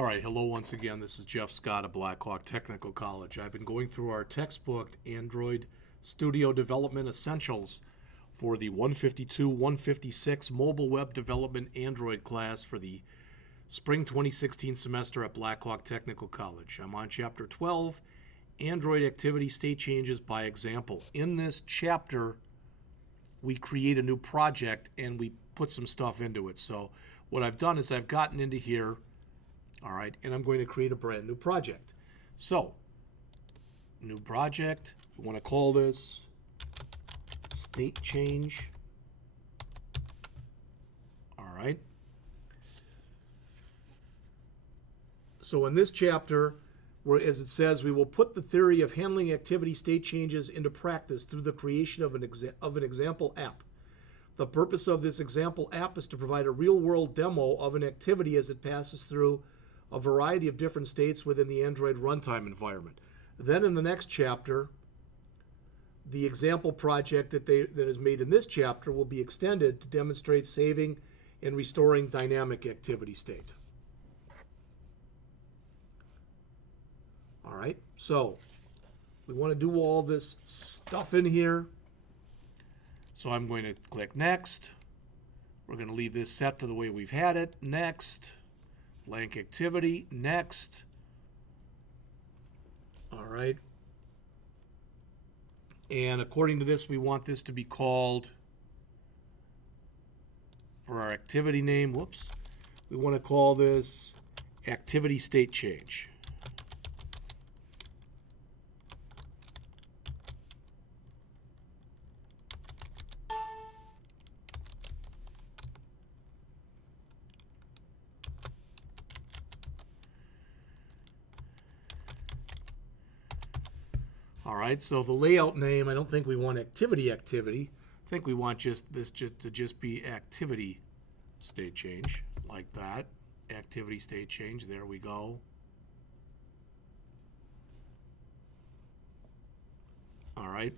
All right, hello once again. This is Jeff Scott of Blackhawk Technical College. I've been going through our textbook, Android Studio Development Essentials, for the 152-156 Mobile Web Development Android class for the Spring 2016 semester at Blackhawk Technical College. I'm on Chapter 12, Android Activity State Changes by Example. In this chapter, we create a new project and we put some stuff into it. So what I've done is I've gotten into here, all right, and I'm going to create a brand new project. So, new project, we want to call this state change. All right. So in this chapter, where as it says, we will put the theory of handling activity state changes into practice through the creation of an example app. The purpose of this example app is to provide a real-world demo of an activity as it passes through a variety of different states within the Android runtime environment. Then in the next chapter, the example project that is made in this chapter will be extended to demonstrate saving and restoring dynamic activity state. All right, so we want to do all this stuff in here. So I'm going to click Next. We're going to leave this set to the way we've had it. Next. Blank activity. Next. All right. And according to this, we want this to be called, for our activity name, whoops, we want to call this activity state change. All right, so the layout name, I don't think we want activity. I think we want this to be activity state change, like that. Activity state change, there we go. All right,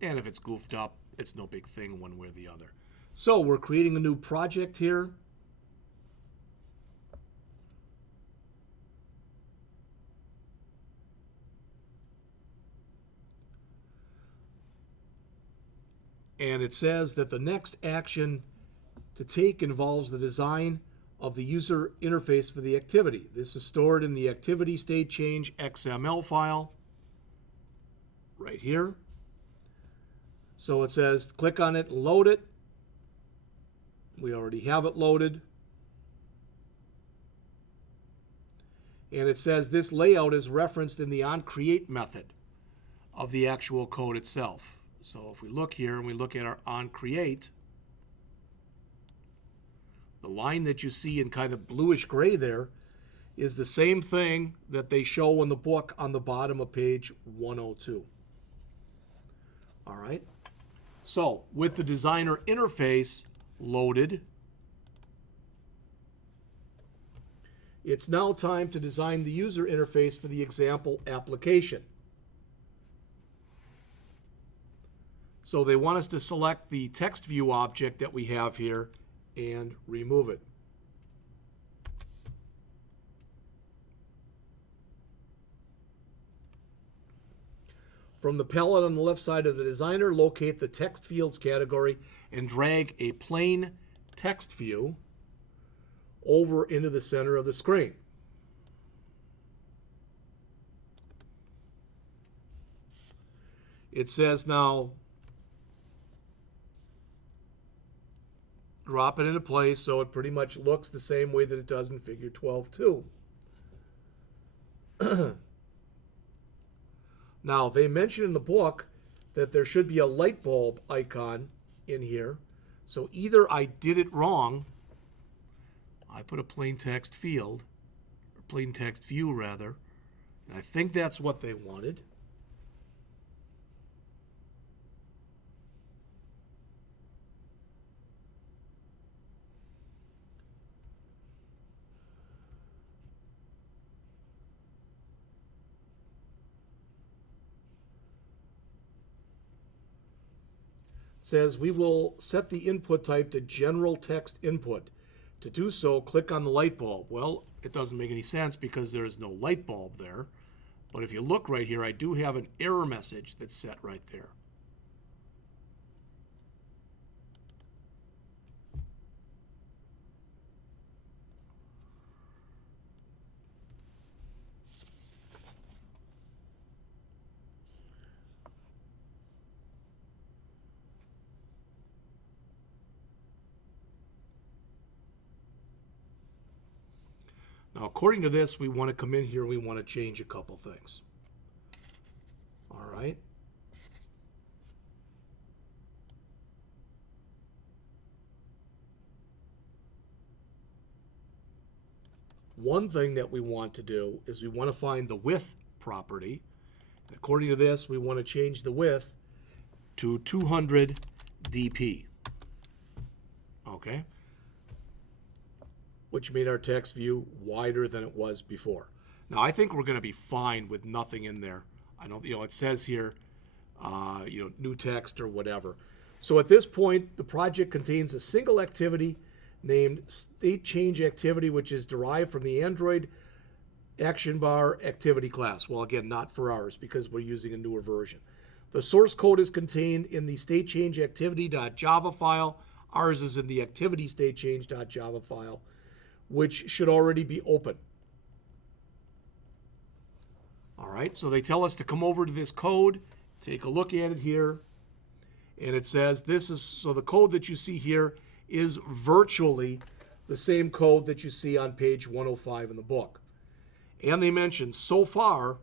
and if it's goofed up, it's no big thing one way or the other. So we're creating a new project here. And it says that the next action to take involves the design of the user interface for the activity. This is stored in the activity state change XML file right here. So it says click on it and load it. We already have it loaded. And it says this layout is referenced in the onCreate method of the actual code itself. So if we look here and we look at our onCreate, the line that you see in kind of bluish gray there is the same thing that they show in the book on the bottom of page 102. All right. So with the designer interface loaded, it's now time to design the user interface for the example application. So they want us to select the text view object that we have here and remove it. From the palette on the left side of the designer, locate the text fields category and drag a plain text view over into the center of the screen. It says now, drop it into place so it pretty much looks the same way that it does in figure 12.2. Now, they mention in the book that there should be a light bulb icon in here. So either I did it wrong, I put a plain text field, or plain text view rather, and I think that's what they wanted. Says we will set the input type to general text input To do so, click on the light bulb. Well, it doesn't make any sense because there is no light bulb there. But if you look right here, I do have an error message that's set right there. Now, according to this, we want to come in here, we want to change a couple things. All right. One thing that we want to do is we want to find the width property. And according to this, we want to change the width to 200 dp. Okay? Which made our text view wider than it was before. Now, I think we're going to be fine with nothing in there. I don't, it says here, new text or whatever. So at this point, the project contains a single activity named state change activity, which is derived from the Android action bar activity class. Well, again, not for ours because we're using a newer version. The source code is contained in the state change activity.java file. Ours is in the activity state change.java file, which should already be open. All right, so they tell us to come over to this code, take a look at it here, and it says the code that you see here is virtually the same code that you see on page 105 in the book. And they mentioned so far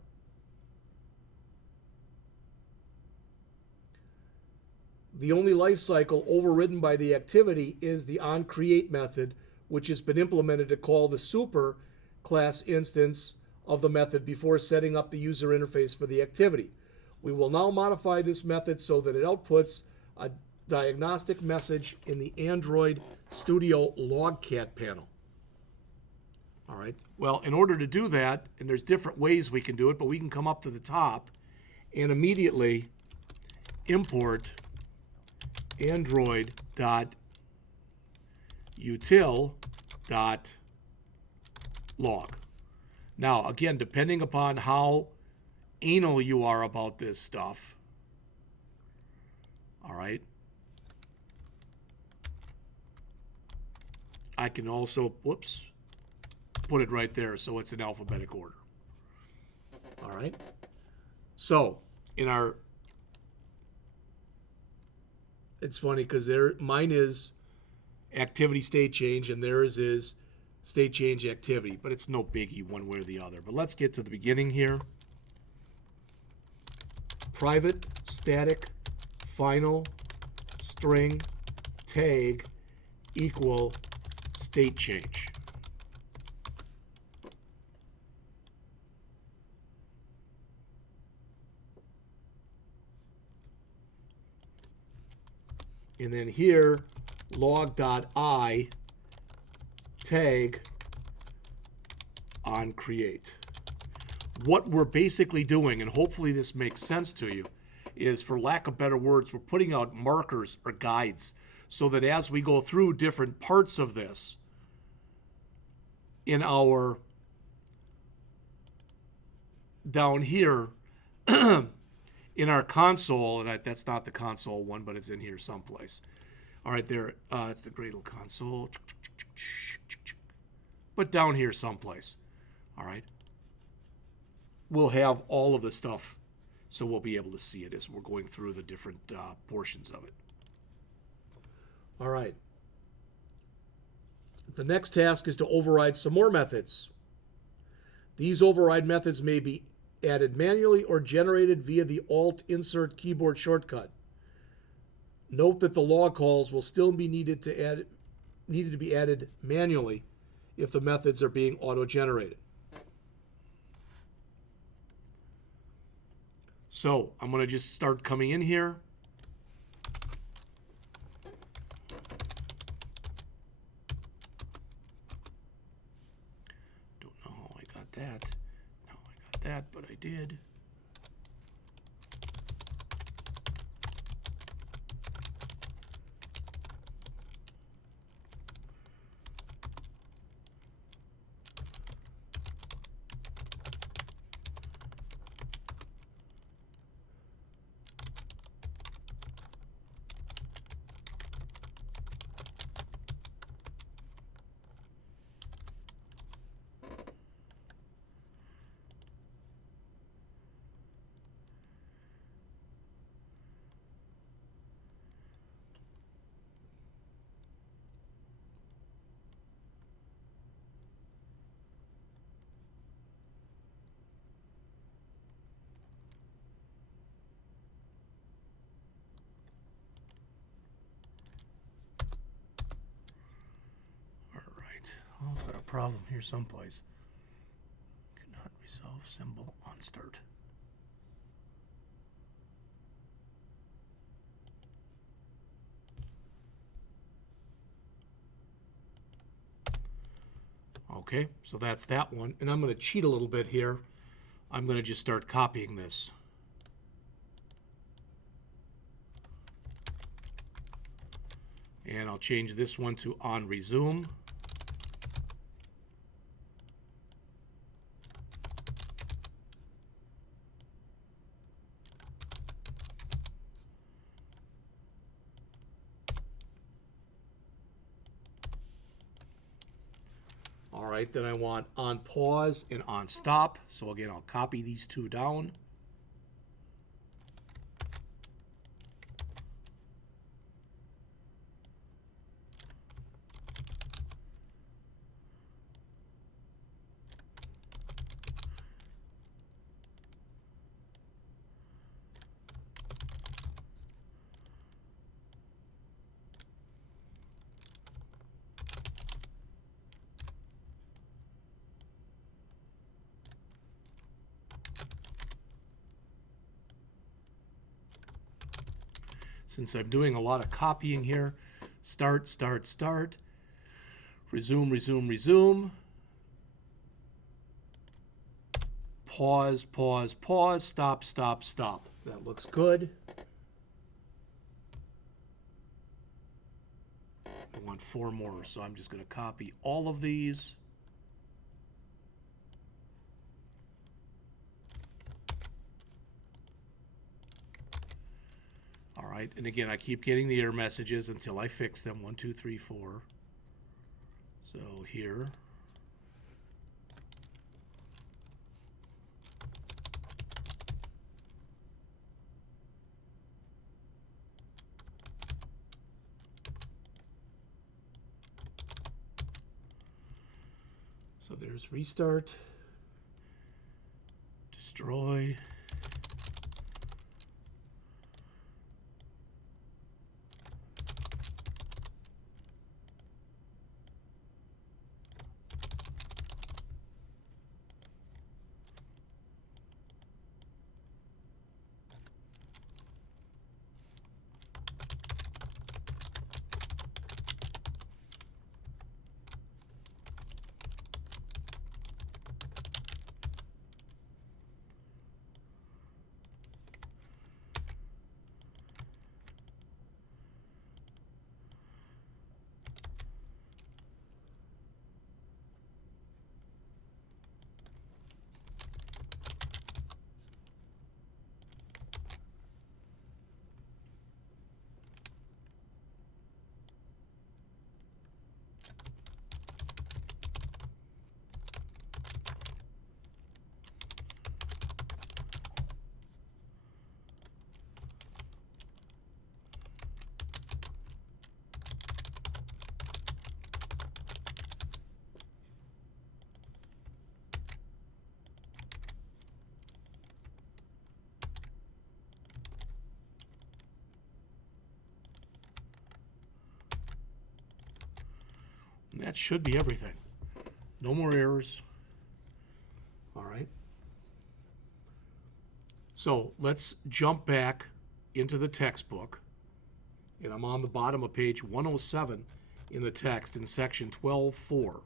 the only life cycle overridden by the activity is the onCreate method, which has been implemented to call the super class instance of the method before setting up the user interface for the activity. We will now modify this method so that it outputs a diagnostic message in the Android Studio Logcat panel. All right, well, in order to do that, and there's different ways we can do it, but we can come up to the top and immediately import android.util.log. Now, again, depending upon how anal you are about this stuff, all right, I can also, put it right there so it's in alphabetic order. All right. So it's funny because mine is activity state change and theirs is state change activity, but it's no biggie one way or the other. But let's get to the beginning here. Private static final string tag equal state change. And then here, log.I tag on create. What we're basically doing, and hopefully this makes sense to you, is, for lack of better words, we're putting out markers or guides so that as we go through different parts of this in our, down here, in our console, and that's not the console one, but it's in here someplace. All right, there, it's the Gradle console. But down here someplace, all right, we'll have all of the stuff, so we'll be able to see it as we're going through the different portions of it. All right. The next task is to override some more methods. These override methods may be added manually or generated via the Alt Insert keyboard shortcut. Note that the log calls will still be needed to be added manually if the methods are being auto-generated. So I'm going to just start coming in here. Don't know how I got that. No, I got that, but I did. Oh, I've got a problem here someplace. Cannot resolve symbol on start. Okay, so that's that one. And I'm going to cheat a little bit here. I'm going to just start copying this. And I'll change this one to on resume. All right, then I want on pause and on stop. So again, I'll copy these two down. Since I'm doing a lot of copying here, start, start, start, resume, resume, resume, pause, pause, pause, stop, stop, stop. That looks good. I want 4 more, so I'm just going to copy all of these. All right, and again, I keep getting the error messages until I fix them. 1, 2, 3, 4. So here. So there's restart, destroy, and that should be everything. No more errors. All right. So let's jump back into the textbook. And I'm on the bottom of page 107 in the text in section 12.4.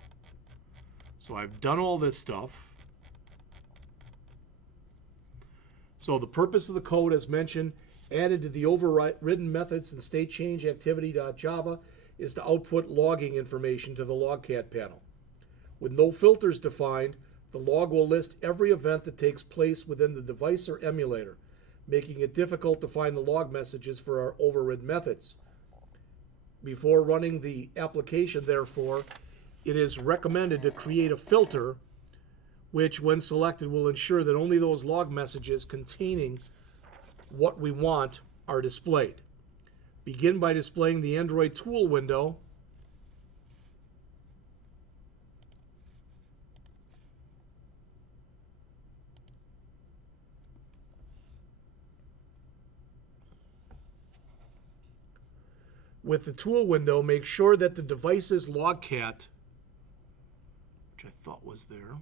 So I've done all this stuff. So the purpose of the code, as mentioned, added to the overridden methods in state change activity.java is to output logging information to the logcat panel. With no filters defined, the log will list every event that takes place within the device or emulator, making it difficult to find the log messages for our overridden methods. Before running the application, therefore, it is recommended to create a filter which, when selected, will ensure that only those log messages containing what we want are displayed. Begin by displaying the Android tool window. With the tool window, make sure that the device's logcat which I thought was there.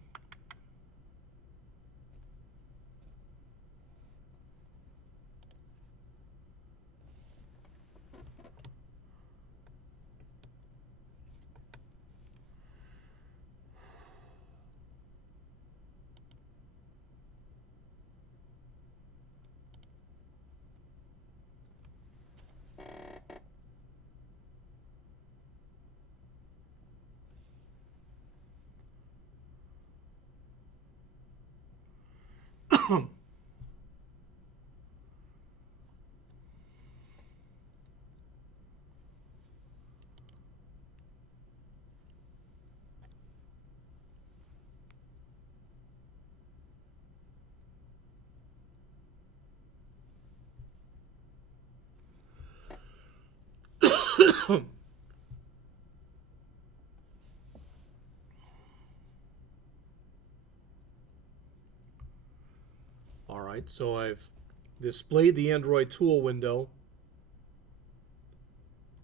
All right, so I've displayed the Android tool window,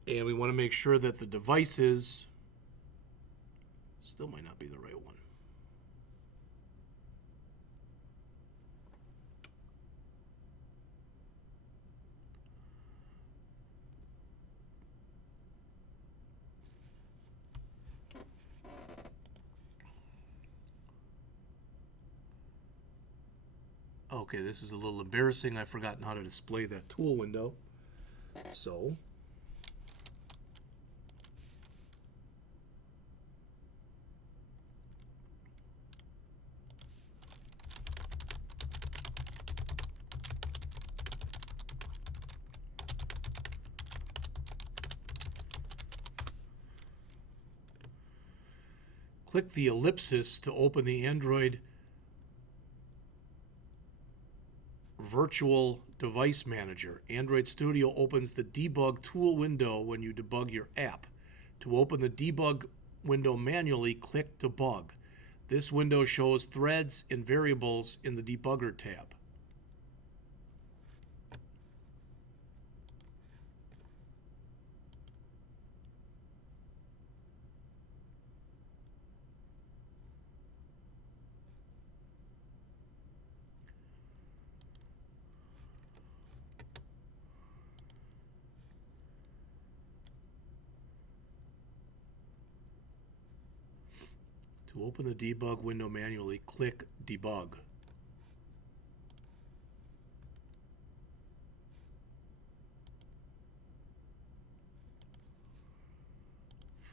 and we want to make sure that the devices still might not be the right one. Okay, this is a little embarrassing. I've forgotten how to display that tool window. So, click the ellipsis to open the Android Virtual Device Manager. Android Studio opens the debug tool window when you debug your app. To open the debug window manually, click Debug. This window shows threads and variables in the Debugger tab. To open the debug window manually, click Debug.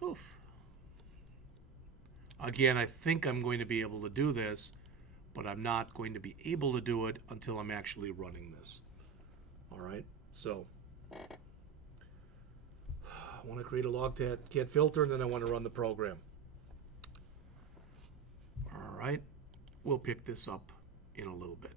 Oof. Again, I think I'm going to be able to do this, but I'm not going to be able to do it until I'm actually running this. All right, so I want to create a logcat filter, and then I want to run the program. All right, we'll pick this up in a little bit.